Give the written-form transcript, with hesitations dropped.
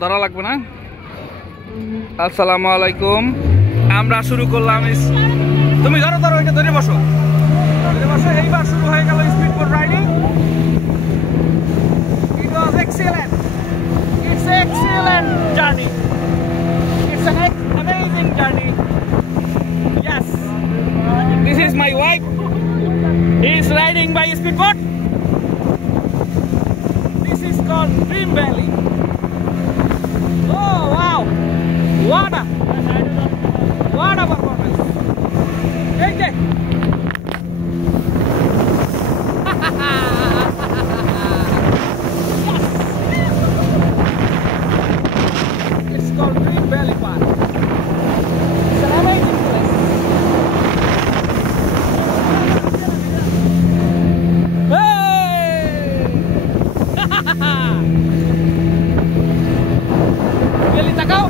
ধরা লাগবে না। আসসালামু আলাইকুম, আমরা শুরু করলাম। তুমি ধরো এটা ধরে বসো, এইবার শুরু হয়ে গেল speed boat riding. It was excellent. It's an excellent journey. It's an amazing journey. Yes. This is my wife. He is riding by speedboat. This is called Dream Valley. Oh wow! What a performance! Hey, hey. It's called Dream Valley Park. It's an amazing place. Hey! Really, Takao?